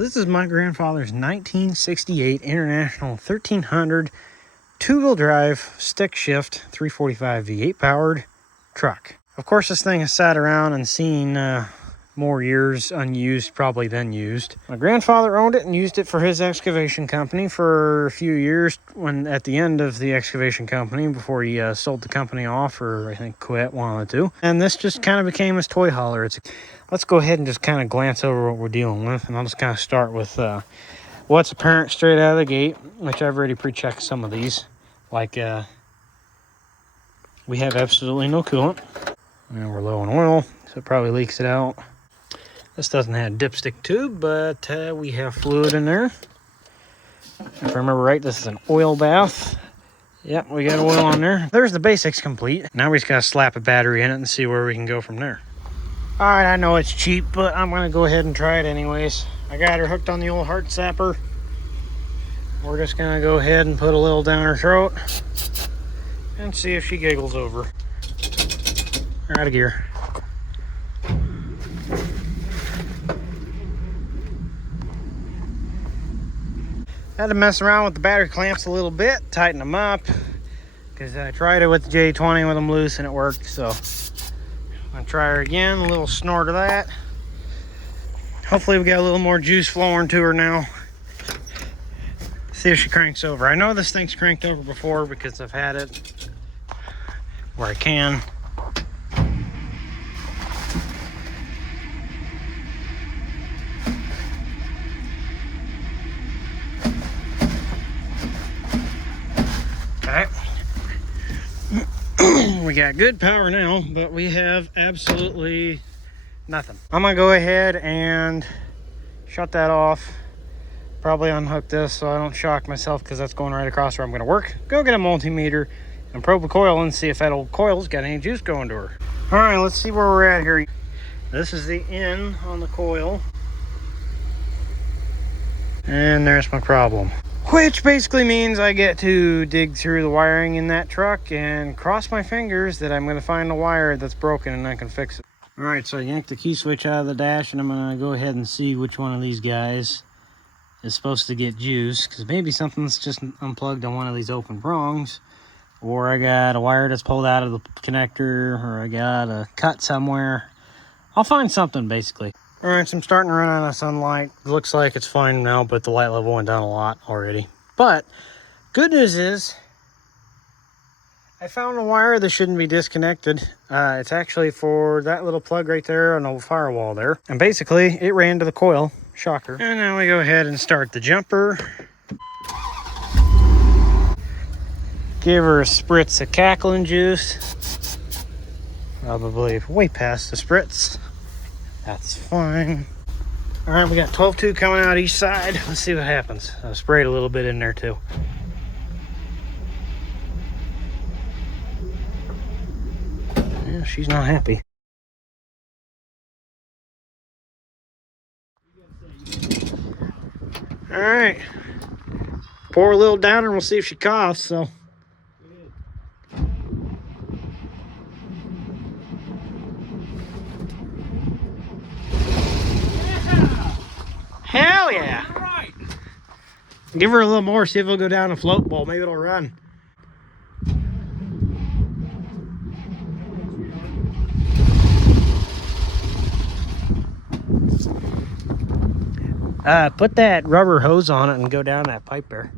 This is my grandfather's 1968 International 1300 two-wheel drive stick shift 345 V8 powered truck. Of course, this thing has sat around and seen more years unused probably than used. My grandfather owned it and used it for his excavation company for a few years, when at the end of the excavation company, before he sold the company off, or I think quit, one of the two. And this just kind of became his toy hauler. Let's go ahead and just kind of glance over what we're dealing with, and I'll just kind of start with what's apparent straight out of the gate, which I've already pre-checked some of these. Like we have absolutely no coolant, and we're low on oil, so it probably leaks it out. This doesn't have a dipstick tube, but we have fluid in there. If I remember right, this is an oil bath. Yep, we got oil on there. There's the basics complete. Now we just gotta slap a battery in it and see where we can go from there. All right, I know it's cheap, but I'm gonna go ahead and try it anyways. I got her hooked on the old heart zapper. We're just gonna go ahead and put a little down her throat and see if she giggles over. Out of gear. Had to mess around with the battery clamps a little bit, tighten them up, because I tried it with the J20 with them loose and it worked. So I'm gonna try her again, a little snort of that. Hopefully we got a little more juice flowing to her now. See if she cranks over. I know this thing's cranked over before because I've had it where I can. Okay. We got good power now, but we have absolutely nothing. I'm gonna go ahead and shut that off. Probably unhook this so I don't shock myself, because that's going right across where I'm gonna work. Go get a multimeter and probe the coil and see if that old coil's got any juice going to her. All right, let's see where we're at here. This is the in on the coil. And there's my problem. Which basically means I get to dig through the wiring in that truck and cross my fingers that I'm gonna find a wire that's broken and I can fix it. All right, so I yanked the key switch out of the dash, and I'm gonna go ahead and see which one of these guys is supposed to get juice, because maybe something's just unplugged on one of these open prongs, or I got a wire that's pulled out of the connector, or I got a cut somewhere. I'll find something basically. All right, so I'm starting to run out of sunlight. It looks like it's fine now, but the light level went down a lot already. But good news is I found a wire that shouldn't be disconnected. It's actually for that little plug right there on the firewall there. And basically it ran to the coil. Shocker. And now we go ahead and start the jumper. Give her a spritz of cackling juice. Probably way past the spritz. That's fine. All right, we got 12-2 coming out each side. Let's see what happens. I sprayed a little bit in there too. Yeah, she's not happy. All right, pour a little down and we'll see if she coughs. So hell yeah. All right. Give her a little more, see if it'll go down a float bowl. Maybe it'll run. Put that rubber hose on it and go down that pipe there.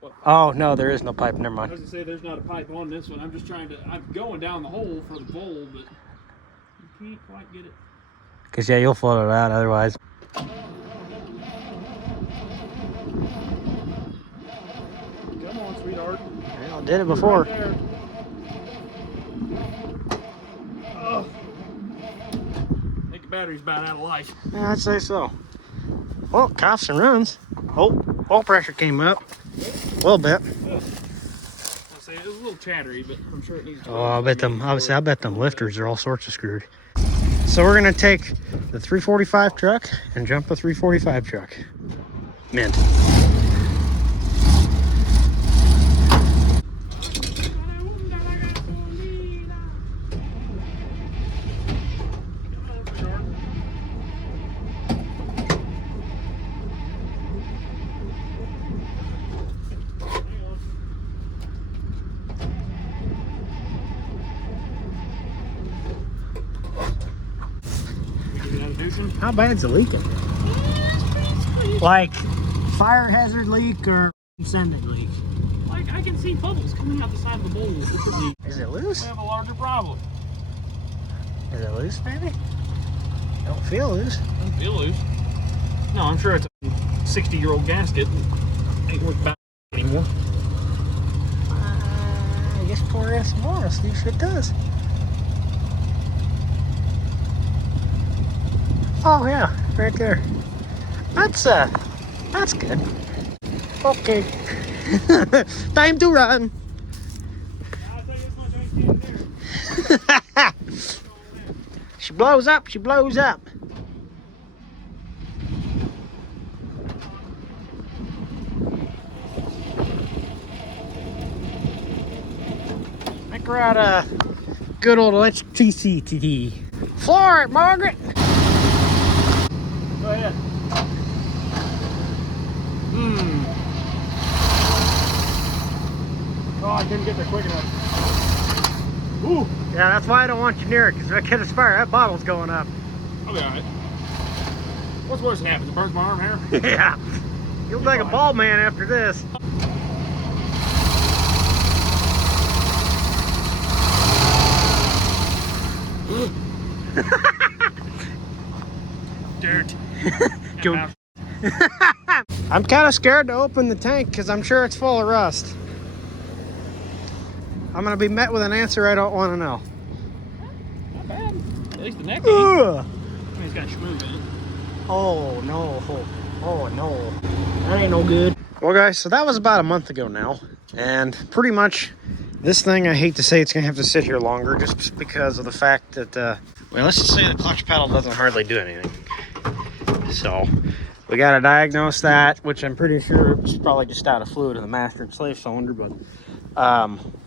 What? Oh, no, there is no pipe. Never mind. I was going to say, there's not a pipe on this one. I'm just trying to, I'm going down the hole for the bowl, but you can't quite get it. Because, yeah, you'll float it out otherwise. Come on, sweetheart. Yeah, I did it before. Right oh. I think the battery's about out of life. Yeah, I'd say so. Well, coughs and runs. Oh, oil pressure came up. A little bit. I'll say it was a little chattery, but I'm sure it needs to. Oh, I bet them lifters are all sorts of screwed. So we're gonna take the 345 truck and jump a 345 truck. Mint. decent. How bad's the leaking? Yeah, it's pretty. Like fire hazard leak or sending leak? Like, I can see bubbles coming out the side of the bowl. Is it loose? We have a larger problem. Is it loose, maybe? Don't feel loose. Doesn't feel loose. No, I'm sure it's a 60-year-old gasket. Ain't worth back anymore. I guess pour in some more. See if it does. Oh yeah, right there. That's good. Okay. Time to run. I'll tell you this much, I ain't standing there. She blows up, she blows up. Make her out a good old electricity. Floor it, Margaret. Go ahead. Oh, I didn't get there quick enough. Ooh. Yeah, that's why I don't want you near it, because if I get a fire, that bottle's going up. I'll be alright. What's worse than happens? It burns my arm hair? Yeah. You look like a bald man after this. Dirt. Go. I'm kind of scared to open the tank because I'm sure it's full of rust. I'm going to be met with an answer I don't want to know. Not bad. At least the neck ain't. Ugh. I mean, it's got schmoo in it. Oh no. Oh no. That ain't no good. Well guys, so that was about a month ago now. And pretty much this thing, I hate to say it's going to have to sit here longer just because of the fact that, well, let's just say the clutch pedal doesn't hardly do anything. So we got to diagnose that, which I'm pretty sure it's probably just out of fluid in the master and slave cylinder, but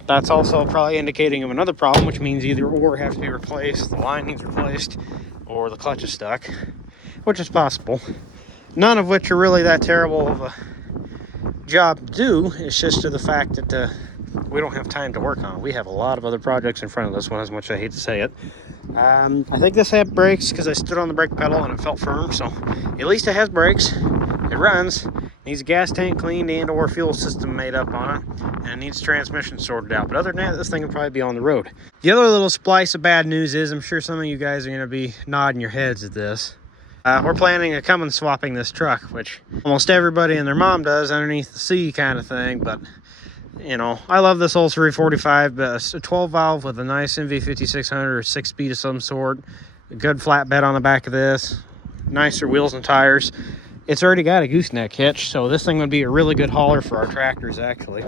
that's also probably indicating of another problem, which means either or have to be replaced, the line needs replaced, or the clutch is stuck, which is possible. None of which are really that terrible of a job to do. It's just to the fact that we don't have time to work on it. We have a lot of other projects in front of this one, as much as I hate to say it. I think this had brakes because I stood on the brake pedal and it felt firm, so at least it has brakes. It runs. Needs a gas tank cleaned and or fuel system made up on it, and it needs transmission sorted out. But other than that, this thing will probably be on the road. The other little splice of bad news is, I'm sure some of you guys are going to be nodding your heads at this. We're planning on coming swapping this truck, which almost everybody and their mom does, underneath the sea kind of thing. But you know, I love this old 345, but it's a 12 valve with a nice MV5600 or 6-speed of some sort. A good flatbed on the back of this, nicer wheels and tires. It's already got a gooseneck hitch, so this thing would be a really good hauler for our tractors actually.